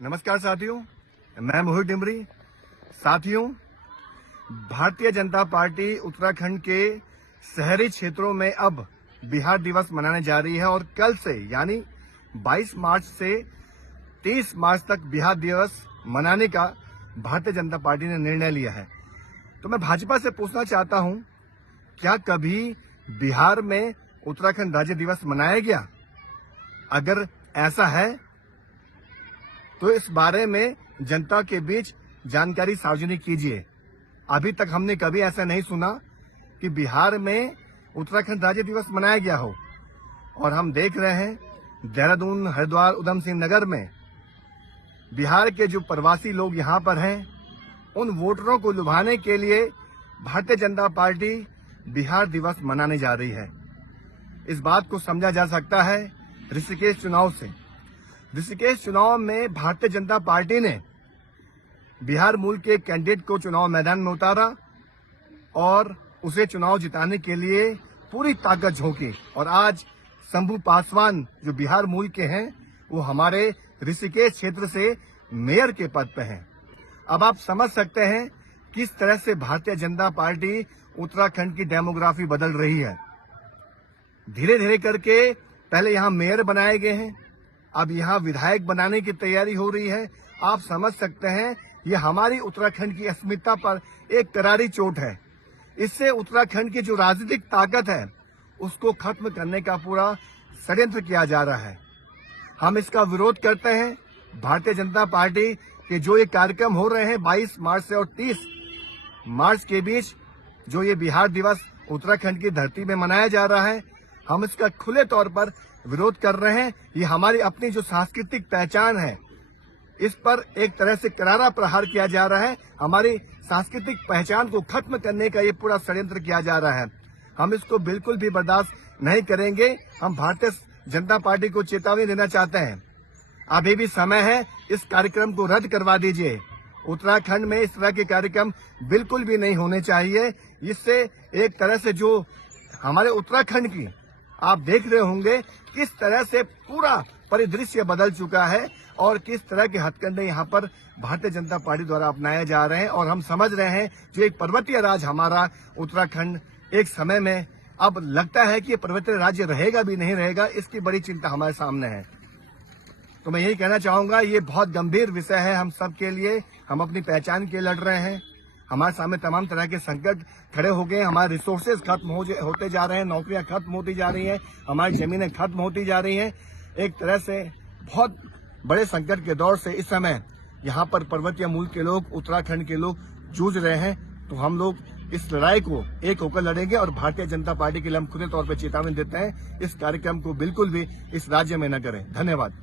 नमस्कार साथियों, मैं मोहित डिमरी। साथियों, भारतीय जनता पार्टी उत्तराखंड के शहरी क्षेत्रों में अब बिहार दिवस मनाने जा रही है और कल से यानी 22 मार्च से 30 मार्च तक बिहार दिवस मनाने का भारतीय जनता पार्टी ने निर्णय लिया है। तो मैं भाजपा से पूछना चाहता हूं, क्या कभी बिहार में उत्तराखंड राज्य दिवस मनाया गया? अगर ऐसा है तो इस बारे में जनता के बीच जानकारी सार्वजनिक कीजिए। अभी तक हमने कभी ऐसा नहीं सुना कि बिहार में उत्तराखंड राज्य दिवस मनाया गया हो। और हम देख रहे हैं देहरादून, हरिद्वार, उधम सिंह नगर में बिहार के जो प्रवासी लोग यहाँ पर हैं, उन वोटरों को लुभाने के लिए भारतीय जनता पार्टी बिहार दिवस मनाने जा रही है। इस बात को समझा जा सकता है ऋषिकेश चुनाव से। ऋषिकेश चुनाव में भारतीय जनता पार्टी ने बिहार मूल के कैंडिडेट को चुनाव मैदान में उतारा और उसे चुनाव जिताने के लिए पूरी ताकत झोंकी। और आज शंभू पासवान जो बिहार मूल के हैं, वो हमारे ऋषिकेश क्षेत्र से मेयर के पद पे हैं। अब आप समझ सकते हैं किस तरह से भारतीय जनता पार्टी उत्तराखंड की डेमोग्राफी बदल रही है। धीरे धीरे करके पहले यहाँ मेयर बनाए गए हैं, अब यहाँ विधायक बनाने की तैयारी हो रही है। आप समझ सकते हैं ये हमारी उत्तराखंड की अस्मिता पर एक करारी चोट है। इससे उत्तराखंड की जो राजनीतिक ताकत है उसको खत्म करने का पूरा षड्यंत्र किया जा रहा है। हम इसका विरोध करते हैं। भारतीय जनता पार्टी के जो ये कार्यक्रम हो रहे हैं 22 मार्च से और 30 मार्च के बीच, जो ये बिहार दिवस उत्तराखंड की धरती में मनाया जा रहा है, हम इसका खुले तौर पर विरोध कर रहे हैं। ये हमारी अपनी जो सांस्कृतिक पहचान है, इस पर एक तरह से करारा प्रहार किया जा रहा है। हमारी सांस्कृतिक पहचान को खत्म करने का ये पूरा षड्यंत्र किया जा रहा है। हम इसको बिल्कुल भी बर्दाश्त नहीं करेंगे। हम भारतीय जनता पार्टी को चेतावनी देना चाहते हैं, अभी भी समय है, इस कार्यक्रम को रद्द करवा दीजिए। उत्तराखंड में इस तरह के कार्यक्रम बिल्कुल भी नहीं होने चाहिए। इससे एक तरह से जो हमारे उत्तराखंड की आप देख रहे होंगे किस तरह से पूरा परिदृश्य बदल चुका है और किस तरह के हथकंडे यहाँ पर भारतीय जनता पार्टी द्वारा अपनाए जा रहे हैं। और हम समझ रहे हैं जो एक पर्वतीय राज्य हमारा उत्तराखंड एक समय में अब लगता है कि ये पर्वतीय राज्य रहेगा भी नहीं रहेगा, इसकी बड़ी चिंता हमारे सामने है। तो मैं यही कहना चाहूंगा, ये बहुत गंभीर विषय है हम सब के लिए। हम अपनी पहचान के लिए लड़ रहे हैं। हमारे सामने तमाम तरह के संकट खड़े हो गए। हमारे रिसोर्सेज खत्म होते जा रहे हैं, नौकरियां खत्म होती जा रही हैं, हमारी जमीनें खत्म होती जा रही हैं। एक तरह से बहुत बड़े संकट के दौर से इस समय यहाँ पर पर्वतीय मूल के लोग, उत्तराखंड के लोग जूझ रहे हैं। तो हम लोग इस लड़ाई को एक होकर लड़ेंगे और भारतीय जनता पार्टी के लिए हम खुले तौर पर चेतावनी देते हैं, इस कार्यक्रम को बिल्कुल भी इस राज्य में न करें। धन्यवाद।